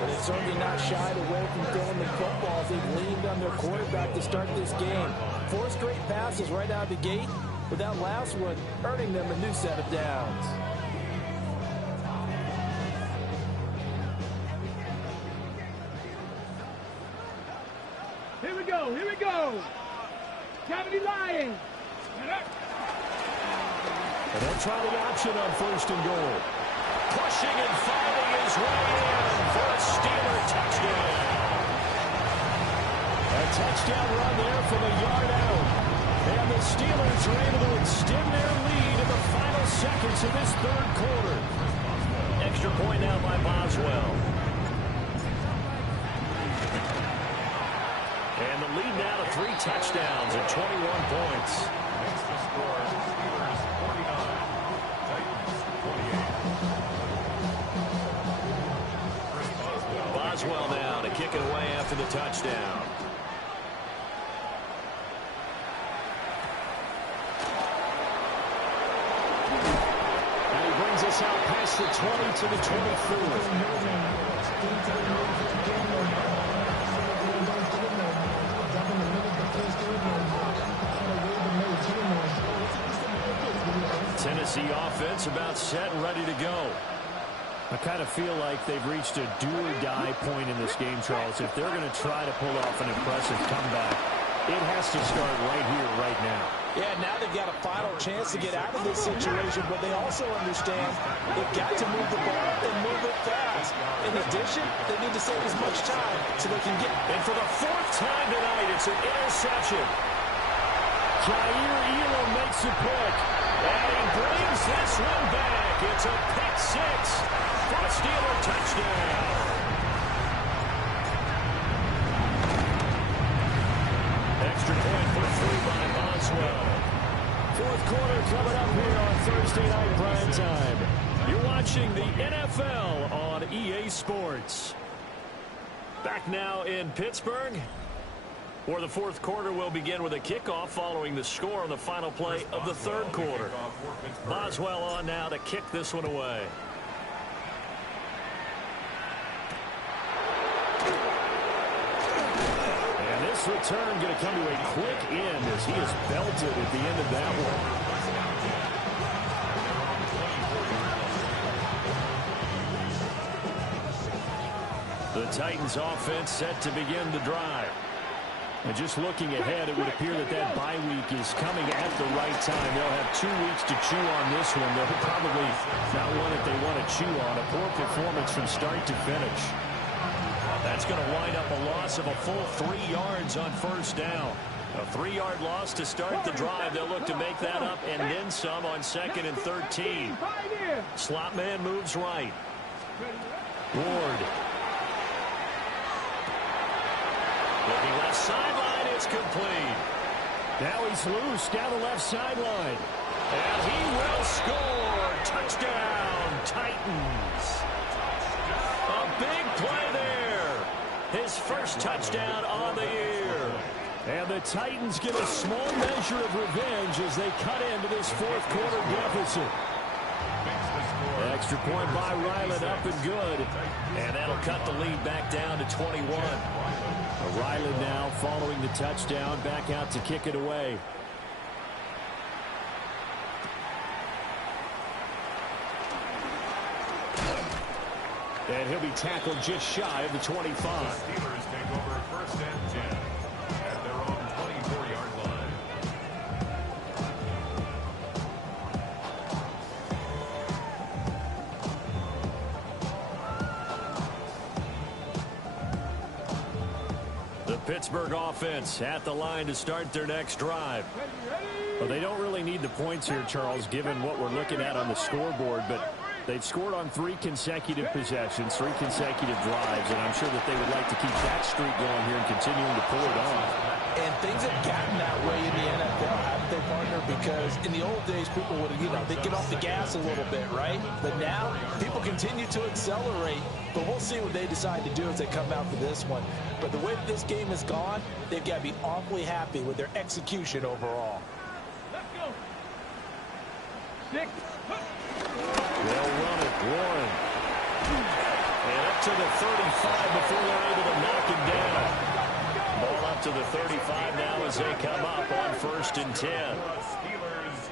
But they've certainly not shied away from throwing the footballs. They've leaned on their quarterback to start this game. 4 straight passes right out of the gate, with that last one earning them a new set of downs. Here we go. Cavity Lions. And they'll try the option on 1st and goal. Pushing and finding his way in for a Steeler touchdown. A touchdown run there from a yard out. And the Steelers are able to extend their lead in the final seconds of this third quarter. Extra point now by Boswell. And the lead now to 3 touchdowns and 21 points. Next to score, Steelers 49, Titans 28. Boswell now to kick it away after the touchdown. And he brings us out past the 20 to the 24. Tennessee offense about set and ready to go. I kind of feel like they've reached a do-or-die point in this game, Charles. If they're going to try to pull off an impressive comeback, it has to start right here, right now. Yeah, now they've got a final chance to get out of this situation, but they also understand they've got to move the ball and move it fast. In addition, they need to save as much time so they can get. And for the fourth time tonight, it's an interception. Jair Elam makes a pick. And he brings this one back. It's a pick six for a Steeler touchdown. Extra point put through by Boswell. Fourth quarter coming up here on Thursday Night Prime Time. You're watching the NFL on EA Sports. Back now in Pittsburgh, where the fourth quarter will begin with a kickoff following the score on the final play of the third quarter. Boswell on now to kick this one away. And this return going to come to a quick end as he is belted at the end of that one. The Titans offense set to begin the drive. And just looking ahead, it would appear that bye week is coming at the right time. They'll have 2 weeks to chew on this one. They'll probably not one that they want to chew on. A poor performance from start to finish. That's going to wind up a loss of a full 3 yards on first down. A 3-yard loss to start the drive. They'll look to make that up and then some on 2nd and 13. Slot man moves right. Ward. Looking left sideline, it's complete. Now he's loose down the left sideline. And he will score. Touchdown, Titans. A big play there. His first touchdown on the year. And the Titans get a small measure of revenge as they cut into this fourth quarter deficit. Extra point by Ryland, up and good. And that'll cut the lead back down to 21. Ryland now following the touchdown, back out to kick it away. And he'll be tackled just shy of the 25. Steelers take over first and 10 at their own 24-yard line. The Pittsburgh offense at the line to start their next drive. Well, they don't really need the points here, Charles, given what we're looking at on the scoreboard, but they've scored on 3 consecutive possessions, 3 consecutive drives, and I'm sure that they would like to keep that streak going here and continuing to pull it on. And things have gotten that way in the NFL, haven't they, partner? Because in the old days, people would, they'd get off the gas a little bit, right? But now, people continue to accelerate. But we'll see what they decide to do as they come out for this one. But the way that this game has gone, they've got to be awfully happy with their execution overall. Let's go. 6. They'll run it, Warren. And up to the 35 before they're able to knock him down. Ball up to the 35 now as they come up on 1st and 10. Steelers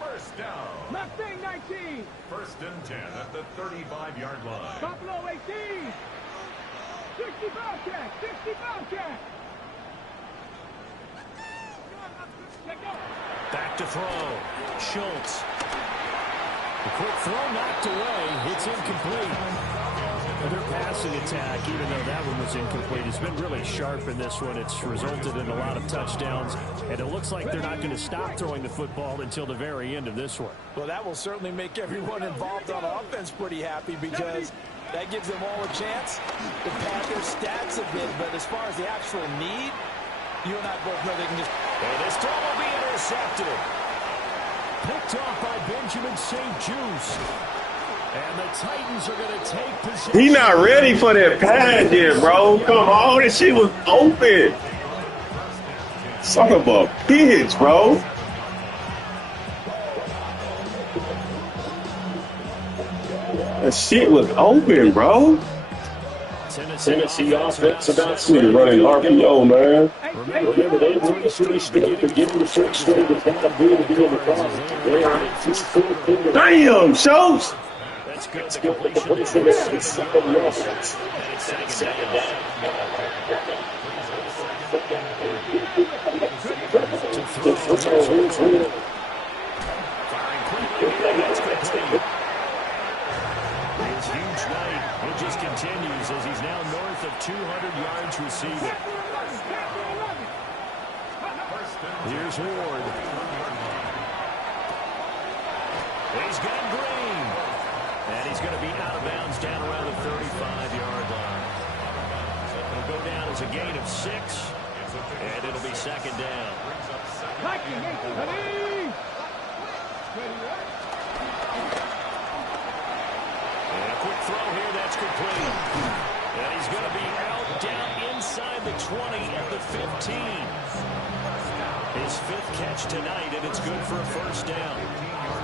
first down. Mustang 19. First and 10 at the 35-yard line. Buffalo 18. 60 Bobcat. 60 Bobcat. Back to throw. Schultz. The quick throw knocked away. It's incomplete. Their passing attack, even though that one was incomplete, has been really sharp in this one. It's resulted in a lot of touchdowns, and it looks like they're not going to stop throwing the football until the very end of this one. Well, that will certainly make everyone involved on offense pretty happy because that gives them all a chance to pad their stats a bit. But as far as the actual need, you and I both know they can just... And this throw will be intercepted. Picked off by Benjamin St. Juice. And the Titans are going to take possession. He not ready for that pad yet, bro. Come on, that shit was open. Son of a bitch, bro. That shit was open, bro. Tennessee offense about to running RPO, man. Remember, they won 3 straight, beginning the 4th straight. It's not good to be in the problem. Damn, Schultz. That's good. The completion is the offense. And it's second down. To throw. Firing quickly here. That's complete. His huge night, it just continues as he's now north of 200 yards receiving. Here's Ward. He's got Green. And he's going to be out of bounds down around the 35-yard line. It'll go down as a gain of 6, and it'll be second down. And a quick throw here, that's complete. And he's going to be out down inside the 20 at the 15. His 5th catch tonight, and it's good for a first down.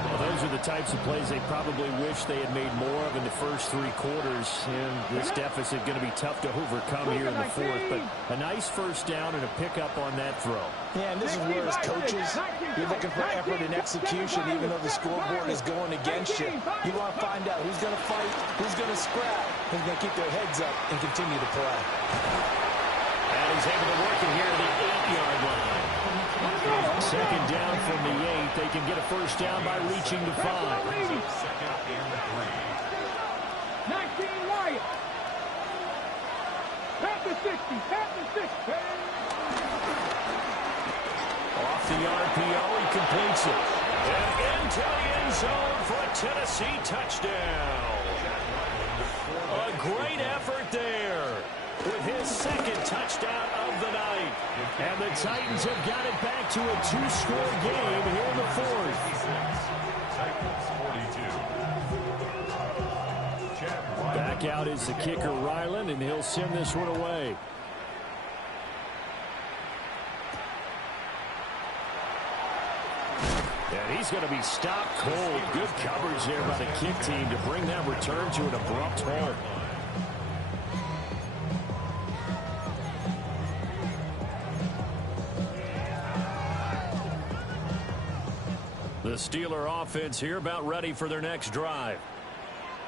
Well, those are the types of plays they probably wish they had made more of in the first 3 quarters. And this deficit going to be tough to overcome here in the 4th. But a nice first down and a pickup on that throw. Yeah, and this is where as coaches, you're looking for effort and execution, even though the scoreboard is going against you. You want to find out who's going to fight, who's going to scrap, who's going to keep their heads up and continue to play. And he's able to work it here at the 8-yard line. Second down from the 8. They can get a first down by reaching the 5. 19 Wyatt. Pat the 60. Pat the 60. Off the RPO, he completes it. And into the end zone for a Tennessee touchdown. A great effort there with his 2nd touchdown of the night. And the Titans have got it back to a 2-score game here in the 4th. Back out is the kicker, Ryland, and he'll send this one away. And he's going to be stopped cold. Good coverage there by the kick team to bring that return to an abrupt halt. The Steeler offense here about ready for their next drive.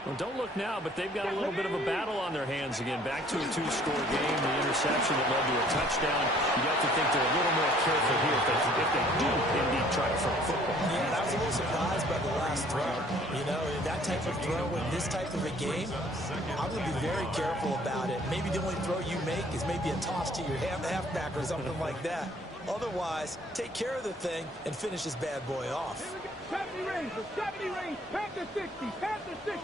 Well, don't look now, but they've got a little bit of a battle on their hands again. Back to a 2-score game. The interception that led to a touchdown. You have to think they're a little more careful here if they do indeed try to throw a football. Yeah, and I was a little surprised by the last throw. You know, that type of throw in this type of a game, I'm going to be very careful about it. Maybe the only throw you make is maybe a toss to your halfback or something like that. Otherwise, take care of the thing and finish this bad boy off. 70 range, 70 range, pat the 60, pat the 60.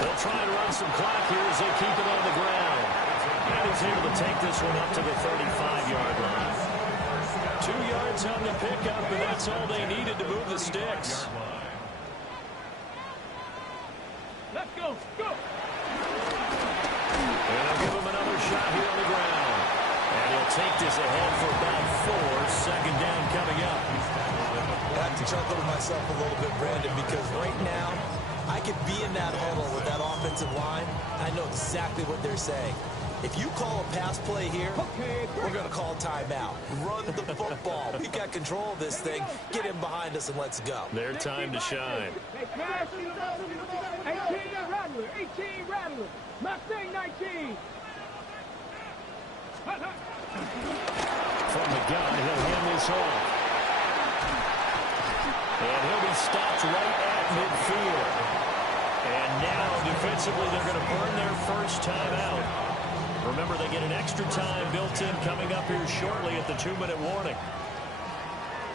They'll try and run some clock here as they keep it on the ground. And he's able to take this one up to the 35-yard line. 2 yards on the pickup, and that's all they needed to move the sticks. Let's go, go. And they'll give him another shot here on the ground. And he'll take this ahead for about 4. Second down coming up. I have to chuckle to myself a little bit, Brandon, because right now, I could be in that huddle with that offensive line. I know exactly what they're saying. If you call a pass play here, we're going to call timeout. Run the football. We've got control of this thing. Get him behind us and let's go. Their time to shine. 18 Rattler, 18 Rattler. Mustang 19. From the gun, he'll hand this off. And he'll be stopped right at midfield. And now, defensively, they're going to burn their first time out. Remember, they get an extra time built in coming up here shortly at the 2-minute warning.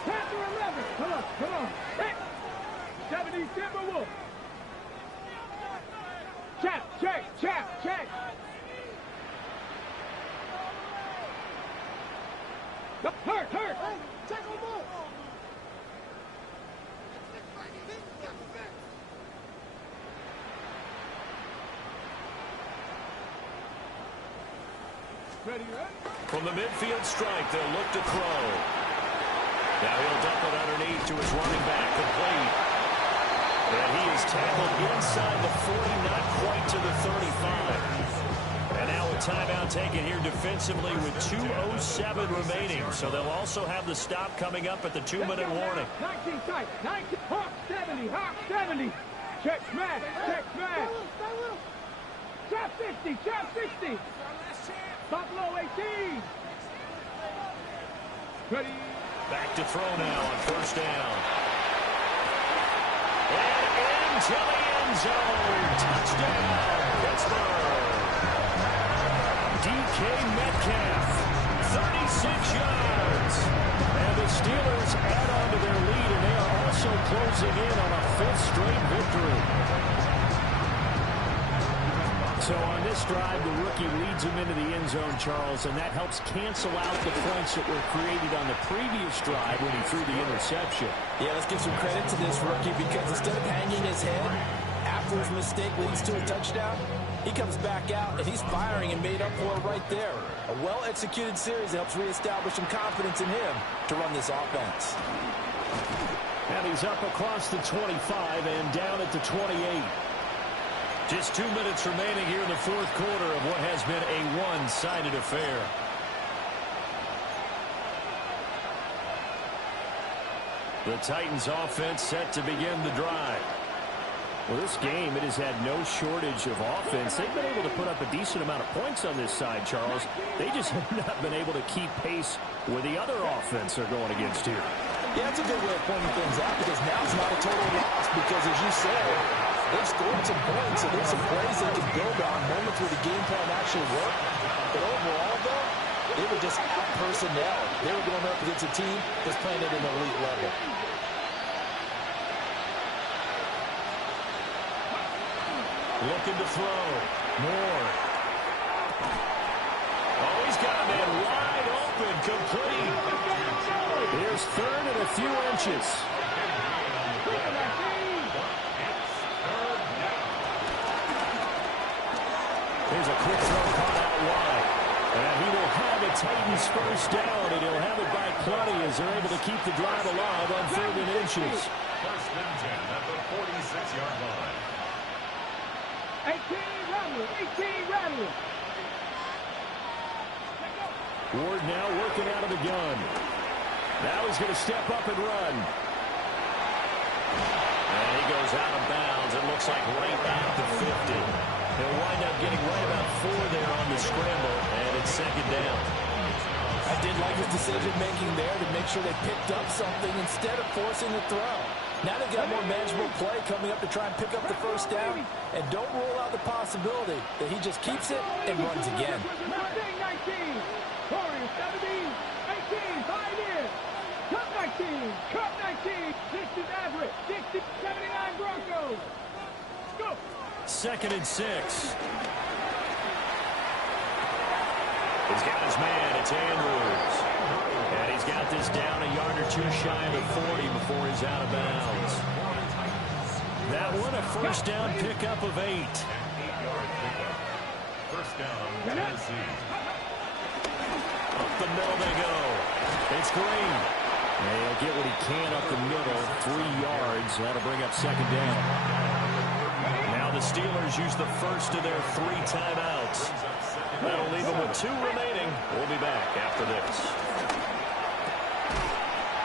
Chapter 11. Come on, come on. Hey. 70 Timberwolves. Check, check, check, check. Hurt, hurt. Hey, check them both. Ready, ready? From the midfield strike, they'll look to Crow. Now he'll dump it underneath to his running back, complete. And he is tackled inside the 40, not quite to the 35. And now a timeout taken here defensively with 2:07 remaining. So they'll also have the stop coming up at the 2-minute warning. 19 tight, 19, Hawk 70, Hawk 70. Check smash, check smash. Chop 60, chop 60. Buffalo 18. Ready. Back to throw now on first down. And into the end zone. Touchdown, Pittsburgh. DK Metcalf, 36 yards. And the Steelers add on to their lead, and they are also closing in on a 5th straight victory. So on this drive, the rookie leads him into the end zone, Charles, and that helps cancel out the points that were created on the previous drive when he threw the interception. Yeah, let's give some credit to this rookie because instead of hanging his head after his mistake leads to a touchdown, he comes back out and he's firing and made up for it right there. A well-executed series that helps reestablish some confidence in him to run this offense. And he's up across the 25 and down at the 28. Just 2 minutes remaining here in the fourth quarter of what has been a one-sided affair. The Titans offense set to begin the drive. Well, this game, it has had no shortage of offense. They've been able to put up a decent amount of points on this side, Charles. They just have not been able to keep pace with the other offense they're going against here. Yeah, that's a good way of pointing things out because now it's not a total loss because, as you said, they've scored some points, so there's some plays they can build on, moments where the game plan actually worked. But overall, though, they were just out personnel. They were going up against a team that's playing at an elite level. Looking to throw. Moore. Oh, he's got a man wide open, complete. Here's third and a few inches. Here's a quick throw caught out wide. And he will have a Titans first down, and he'll have it by plenty as they're able to keep the drive alive on 3rd and inches. First and 10 at the 46-yard line. 18 Rattler, 18 Rattler. Ward now working out of the gun. Now he's going to step up and run. And he goes out of bounds. It looks like right at the 50. He'll wind up getting right about 4 there on the scramble, and it's second down. I did like his decision-making there to make sure they picked up something instead of forcing the throw. Now they've got a more manageable play coming up to try and pick up the first down, and don't rule out the possibility that he just keeps it and runs again. 19, 17, 18, 5 years. Cup 19, Cup 19. This is Everett, 60, 79 Broncos. Go. 2nd and 6. He's got his man. It's Andrews. And he's got this down a yard or 2 shy of the 40 before he's out of bounds. That one, a first down pickup of 8. 8-yard pickup. First down, Tennessee. Up the middle they go. It's Green. And he'll get what he can up the middle. 3 yards. That'll bring up second down. Now the Steelers use the first of their 3 timeouts. That'll leave them with 2 remaining. We'll be back after this.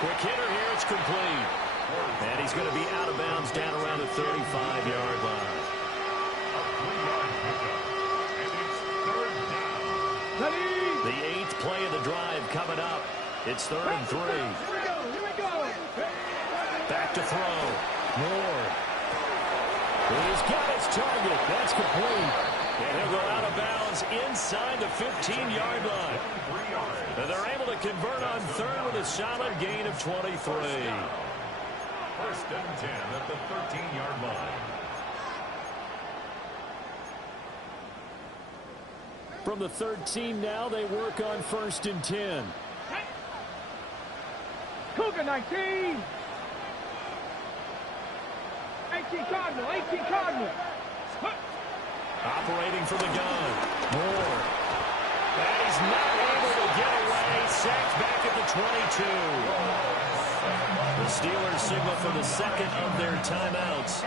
Quick hitter here. It's complete. And he's going to be out of bounds down around the 35-yard line. A 3-yard pickup. And it's 3rd down. The 8th play of the drive coming up. It's 3rd and 3. Here we go. Back to throw. Moore. He's got his target. That's complete. And he'll go out of bounds inside the 15-yard line. And they're able to convert on 3rd with a solid gain of 23. First and 10 at the 13-yard line. From the 13 now, they work on 1st and 10. Cougar 19. 18 Cardinal, 18 Cardinal. Operating for the gun. Moore. And he's not able to get away. Sacked back at the 22. Steelers signal for the second of their timeouts.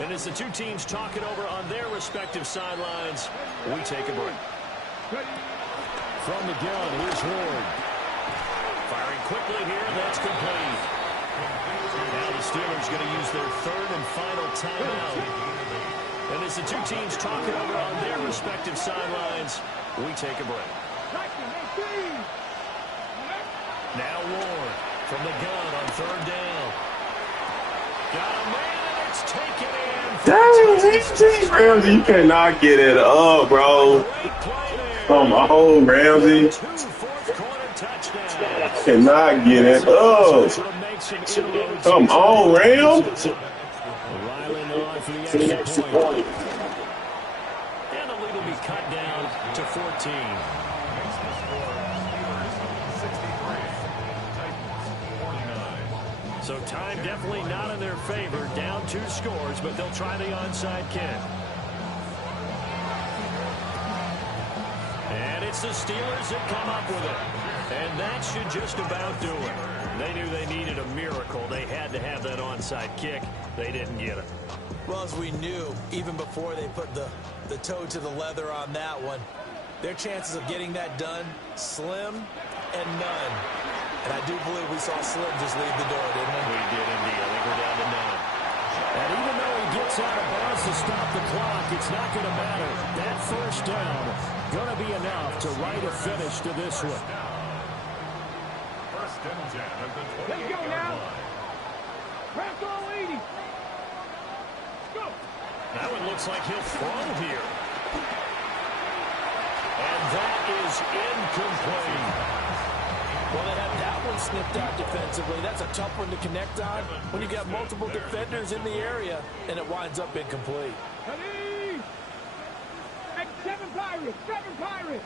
And as the two teams talk it over on their respective sidelines, we take a break. From the gun, here's Ward. Firing quickly here, that's complete. Now the Steelers going to use their third and final timeout. And as the two teams talk it over on their respective sidelines, we take a break. Now Ward from the gun on third down. Got a man, and it's taken in. Dang, Ramsey, you cannot get it up, bro. Come on, Ramsey. Cannot get it up. Come on, Ram. And the lead will be cut down to 14. So time definitely not in their favor. Down 2 scores, but they'll try the onside kick. And it's the Steelers that come up with it. And that should just about do it. They knew they needed a miracle. They had to have that onside kick. They didn't get it. Well, as we knew, even before they put the toe to the leather on that one, their chances of getting that done, slim and none. And I do believe we saw Slim just leave the door, didn't we? We did indeed. I think we're down to none. And even though he gets out of bounds to stop the clock, it's not going to matter. That first down going to be enough to write a finish to this one. First and 10 at the 28-yard Let's go now. Press all 80. Go. That one looks like he'll throw here. And that is incomplete. Well, they have that one snipped out defensively. That's a tough one to connect on when you got multiple defenders in the area, and it winds up incomplete. Ready? And 7 Pirates. 7 Pirates.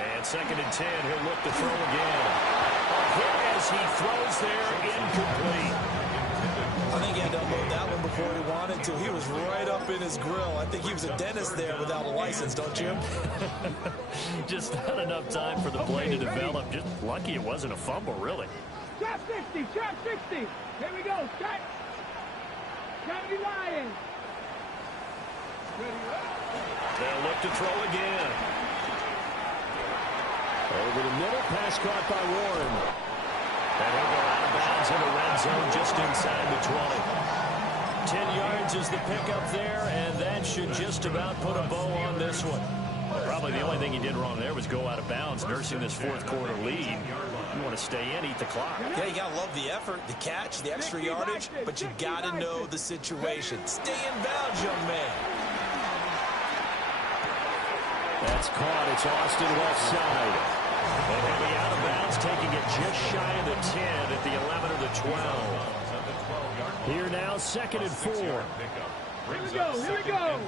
And second and 10, he'll look to throw again. Here as he throws there, incomplete. I think he had to unload that one before he wanted to. He was right up in his grill. I think he was a dentist there without a license, don't you? Just not enough time for the play to develop. Just lucky it wasn't a fumble, really. Trap 60. Trap 60. Here we go. Trap. 70 Lions. They'll look to throw again. Over the middle, pass caught by Warren. And he'll go out of bounds in the red zone just inside the 20. 10 yards is the pickup there, and that should just about put a bow on this one. Well, probably the only thing he did wrong there was go out of bounds, nursing this fourth quarter lead. You want to stay in, eat the clock. Yeah, you got to love the effort, the catch, the extra yardage, but you got to know the situation. Stay in bounds, young man. That's caught. It's Austin left side. And he'll be out of bounds, taking it just shy of the 10 at the 11 or the 12. Here now, second and 4. Here we go. Here we go.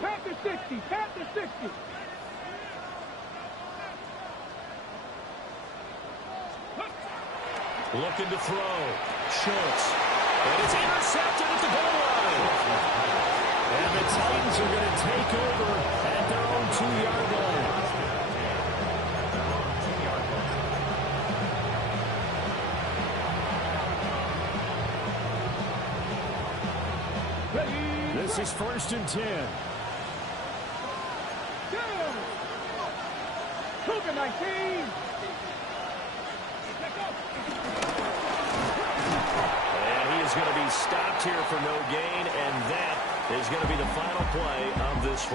Panther 60. Panther 60. Looking to throw. Schultz. And it's intercepted at the goal line. And the Titans are going to take over at their own 2-yard line. This is first and 10. Cougar 19. And he is going to be stopped here for no gain, and that is going to be the final play of this football.